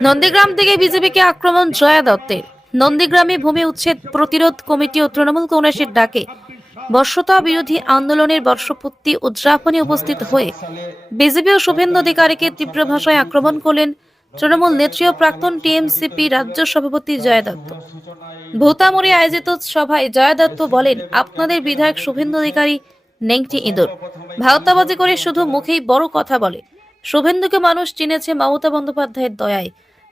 নন্দীগ্রাম থেকে বিজেপিকে আক্রমণ জয়া দত্তের। নন্দীগ্রামে ভূমি উচ্ছেদ প্রতিরোধ কমিটি ও তৃণমূল কংগ্রেসের ডাকে বর্ষতা বিরোধী আন্দোলনের বর্ষপূর্তি উদযাপনে উপস্থিত হয়ে বিজেপি ও শুভেন্দু অধিকারীকে তীব্র ভাষায় আক্রমণ করলেন তৃণমূল নেত্রী ও প্রাক্তন টিএমসিপি রাজ্য সভাপতি জয়া দত্ত। ভূতামুড়ে আয়োজিত সভায় জয়া দত্ত বলেন, আপনাদের বিধায়ক শুভেন্দু অধিকারী নেংটি ইঁদুর, ভাওতাবাজি করে শুধু মুখেই বড় কথা বলে। শুভেন্দুকে মানুষ চিনেছে মমতা বন্দ্যোপাধ্যায়ের দয়ায়।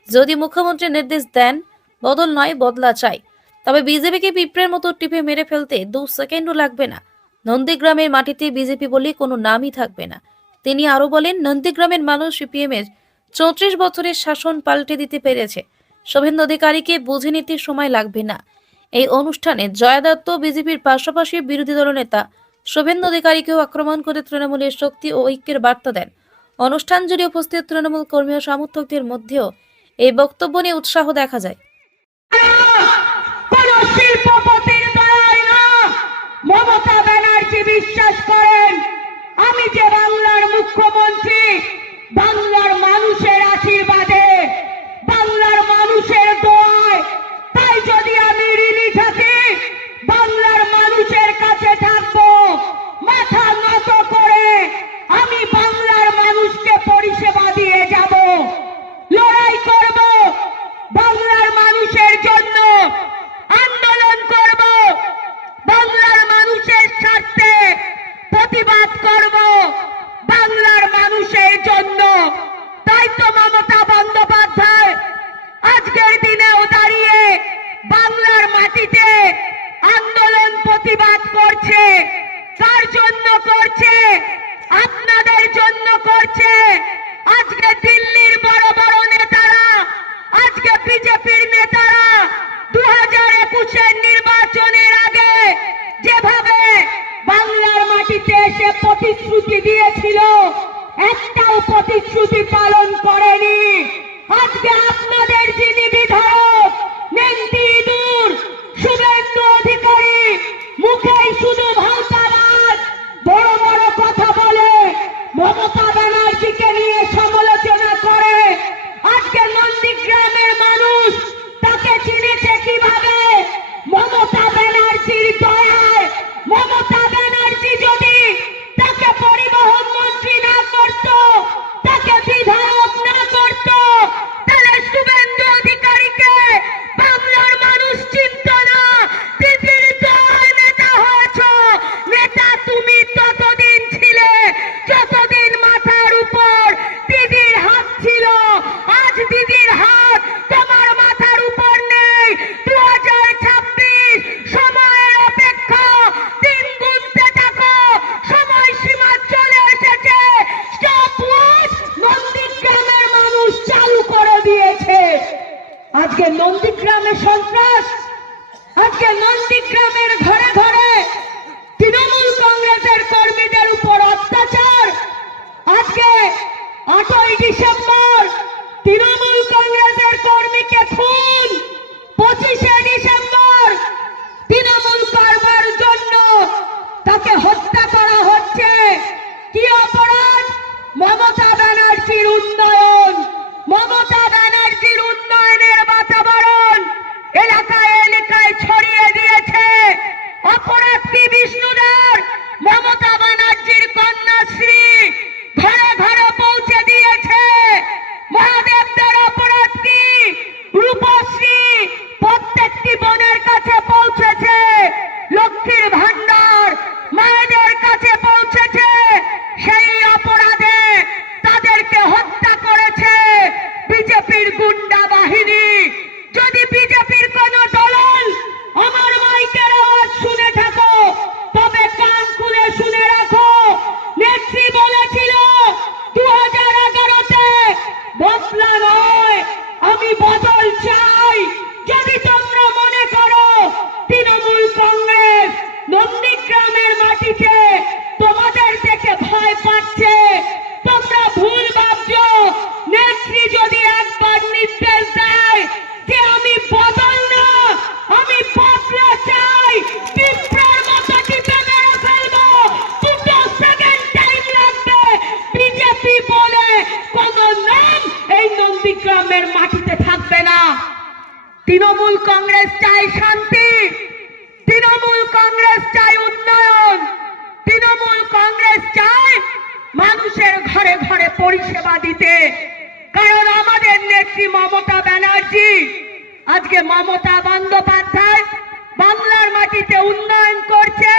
যদি মুখ্যমন্ত্রী নির্দেশ দেন বদল নয় বদলা চাই, তবে বিজেপিকে পিঁপড়ের মতো টিপে মেরে ফেলতে 2 সেকেন্ডও লাগবে না। নন্দীগ্রামের মাটিতে বিজেপি বলে কোনো নামই থাকবে না। তিনি আরো বলেন, নন্দীগ্রামের মানুষ সিপিএম এর 34 বছরের শাসন পাল্টে দিতে পেরেছে। শুভেন্দু অধিকারীকে বুঝে নিতে সময় লাগবে না। এই অনুষ্ঠানে জয়া দত্ত বিজেপির পাশাপাশি বিরোধী দলনেতা শুভেন্দু অধিকারীকেও আক্রমণ করে তৃণমূলের শক্তি ও ঐক্যের বার্তা দেন। অনুষ্ঠান জুড়ে উপস্থিত তৃণমূল কর্মী ও সমর্থকদের মধ্যেও এই বক্তব্য নিয়ে উৎসাহ দেখা যায়। মমতা ব্যানার্জি বিশ্বাস করেন, আমি যে বাংলার মুখ্যমন্ত্রী, বাংলার মানুষের আশীর্বাদে, বাংলার মানুষের দোয়ায়, তাই যদি আমি ঋণী থাকি, বাংলার মানুষের কাছে থাকবো মাথা নত করে। আমি বাংলার মানুষকে পরিষেবা দিয়ে যাব, লড়াই করব, বাংলার মানুষের জন্য আন্দোলন করব, বাংলার মানুষের স্বার্থে প্রতিবাদ করব, বাংলার মানুষের জন্য। তাই তো মমতা বন্দ্যোপাধ্যায় আজকের দিনেও দাঁড়িয়ে বাংলার মাটিতে আন্দোলন প্রতিবাদ করছে। কার জন্য করছে? আপনাদের জন্য করছে। আজকে দিল্লির বড় বড় নেতারা, আজকে বিজেপির নেতারা 2021-এর নির্বাচনের আগে যেভাবে বাংলার মাটিতে এসে প্রতিশ্রুতি দিয়েছিল, একটাও প্রতিশ্রুতি পালন করেনি। আজকে আপনাদের যিনি বিধায়ক নেংটি ইঁদুর শুভেন্দু অধিকারী, মুখেই শুধু ভাওতাবাজ, বড় বড় কথা বলে, মমতা ব্যানার্জিকে নিয়ে সমালোচনা করে। আজকে নন্দীগ্রামের মানুষ তাকে চিনেছে কিভাবে? মমতা ব্যানার্জির দয়ায়। মমতা ব্যানার্জি যদি তাকে পরিবহন মন্ত্রী না করত, তাকে বিধায়ক না করত, তাহলে শুভেন্দু অধিকারীকে বাংলার মানুষ চিনত না। দিদির দয়ায় নেতা হয়েছ। নেতা তুমি ততদিন ছিলে যতদিন মাথার উপর দিদির হাত ছিল। আজ দিদির হাত তোমার মাথার উপর নেই। 2026 সময়ের অপেক্ষা, দিন গুনতে থাকো, সময়সীমা চলে এসেছে। স্টপ ওয়াচ নন্দীগ্রামের মানুষ চালু করে দিয়েছে। আজকে নন্দীগ্রামে সন্ত্রাস, আজকে নন্দীগ্রামের ঘরে ঘরে তৃণমূল কংগ্রেসের কর্মীদের উপর অত্যাচার। আজকে 8ই ডিসেম্বর তৃণমূল কংগ্রেসের কর্মীকে খুন, 25শে ডিসেম্বর তৃণমূল করবার জন্য তাকে হত্যা করা হচ্ছে। কি অপরাধ? মমতা ব্যানার্জির উন্নয়ন, মমতা ব্যানার্জির উন্নয়নের বাতাবরণ এলাকায় এলাকায় ছড়িয়ে দিয়েছে। অপরাধ কি বিষ্ণুদার? মমতা ব্যানার্জির কন্যাশ্রী ঘরে ঘরে পৌঁছে দিয়েছে। মহাদেবদের অপরাধ কি? রূপশ্রী প্রত্যেকটি বোনের কাছে পৌঁছেছে। লক্ষ্মীর ভান্ডার মায়েদের কাছে পৌঁছেছে। সেই অপরাধে তাদেরকে হত্যা করেছে বিজেপির গুন্ডা বাহিনী। যদি বিজেপির কোন দল আমার মাইকের আওয়াজ শুনে থাকো, তবে কান খুলে শুনে রাখো। নেত্রী বলেছিল 2011-তে বদলা নয়, আমি বদল চাই। যদি তোমরা মনে করো তৃণমূল কংগ্রেস নন্দীগ্রামের মাটিতে তোমাদের দেখে ভয় পাচ্ছে, তোমরা ভুল ভাবছো। নেত্রী যদি একবার নির্দেশ দেয় যে আমি বদল না, আমি বদলা চাই, পিঁপড়ার মতো টিপে মেরে ফেলবো, 2 সেকেন্ড টাইম লাগবে। বিজেপি বলে কোন নাম এই নন্দীগ্রামের মাটিতে থাকবে না। তৃণমূল কংগ্রেস চাই শান্তি, তৃণমূল কংগ্রেস চাই উন্নয়ন, তৃণমূল কংগ্রেস চায় মানুষের ঘরে ঘরে পরিষেবা দিতে। কারণ আমাদের নেত্রী মমতা ব্যানার্জি, আজকে মমতা বন্দ্যোপাধ্যায় বাংলার মাটিতে উন্নয়ন করছে।